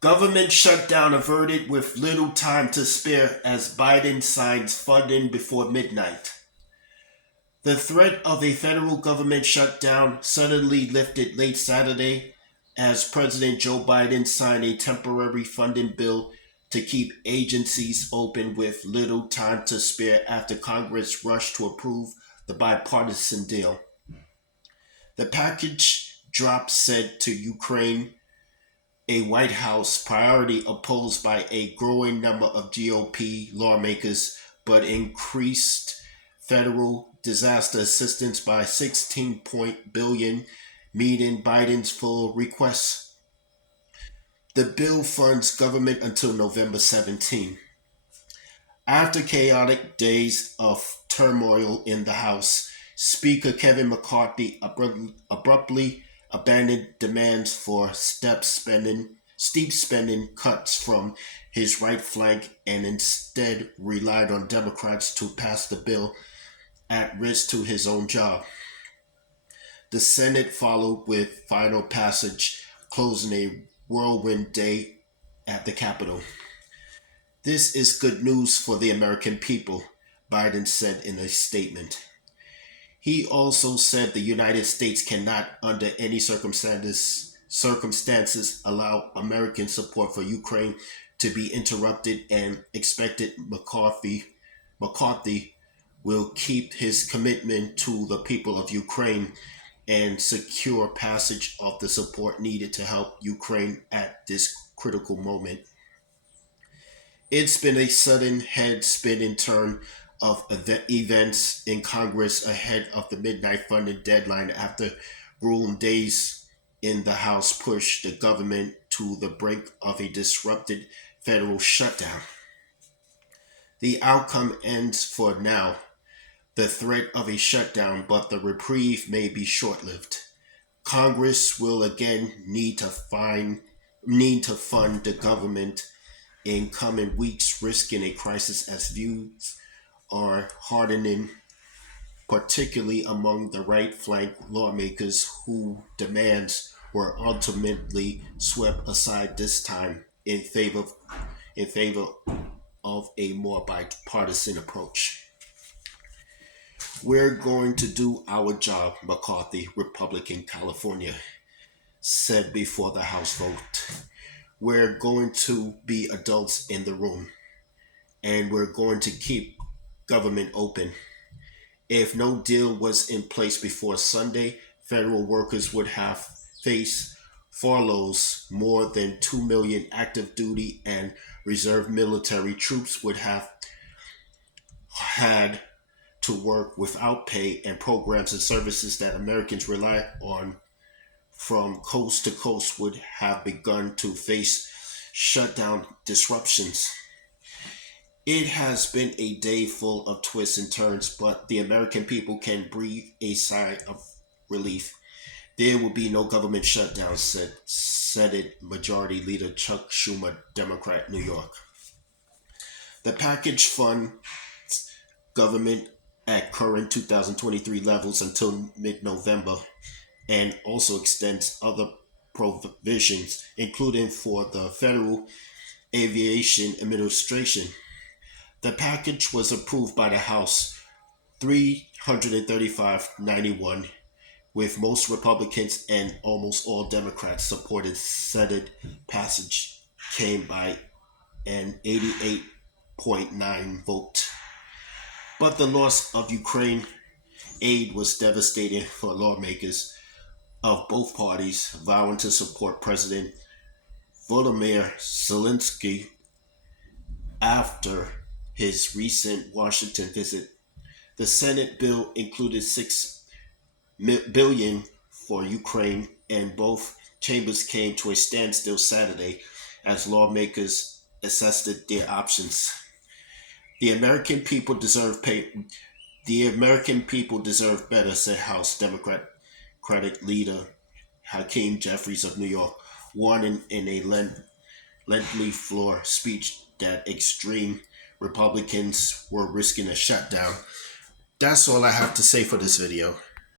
Government shutdown averted with little time to spare as Biden signs funding before midnight. The threat of a federal government shutdown suddenly lifted late Saturday as President Joe Biden signed a temporary funding bill to keep agencies open with little time to spare after Congress rushed to approve the bipartisan deal. The package drop said to Ukraine, a White House priority opposed by a growing number of GOP lawmakers, but increased federal disaster assistance by 16 billion, meeting Biden's full request. The bill funds government until November 17. After chaotic days of turmoil in the House, Speaker Kevin McCarthy abruptly abandoned demands for steep spending cuts from his right flank and instead relied on Democrats to pass the bill at risk to his own job. The Senate followed with final passage, closing a whirlwind day at the Capitol. This is good news for the American people, Biden said in a statement. He also said the United States cannot, under any circumstances, allow American support for Ukraine to be interrupted and expected McCarthy will keep his commitment to the people of Ukraine and secure passage of the support needed to help Ukraine at this critical moment. It's been a sudden head-spinning turn of events in Congress ahead of the midnight funding deadline after grueling days in the House pushed the government to the brink of a disrupted federal shutdown. The outcome ends for now the threat of a shutdown, but the reprieve may be short-lived. Congress will again need to fund the government in coming weeks, risking a crisis as views are hardening, particularly among the right flank lawmakers whose demands were ultimately swept aside this time in favor of a more bipartisan approach. We're going to do our job, McCarthy, Republican California, said before the House vote. We're going to be adults in the room, and we're going to keep government open. If no deal was in place before Sunday, federal workers would have faced furloughs. More than 2 million active duty and reserve military troops would have had to work without pay, and programs and services that Americans rely on from coast to coast would have begun to face shutdown disruptions. It has been a day full of twists and turns, but the American people can breathe a sigh of relief. There will be no government shutdown, said Senate Majority Leader Chuck Schumer, Democrat, New York. The package funds government at current 2023 levels until mid-November and also extends other provisions, including for the Federal Aviation Administration. The package was approved by the House 335-91, with most Republicans and almost all Democrats supported. Senate passage came by an 88.9 vote. But the loss of Ukraine aid was devastating for lawmakers of both parties, vowing to support President Volodymyr Zelensky after his recent Washington visit. The Senate bill included $6 billion for Ukraine, and both chambers came to a standstill Saturday as lawmakers assessed their options. The American people deserve better, said House Democratic leader Hakeem Jeffries of New York, warning in a lengthy floor speech that extreme Republicans were risking a shutdown. That's all I have to say for this video.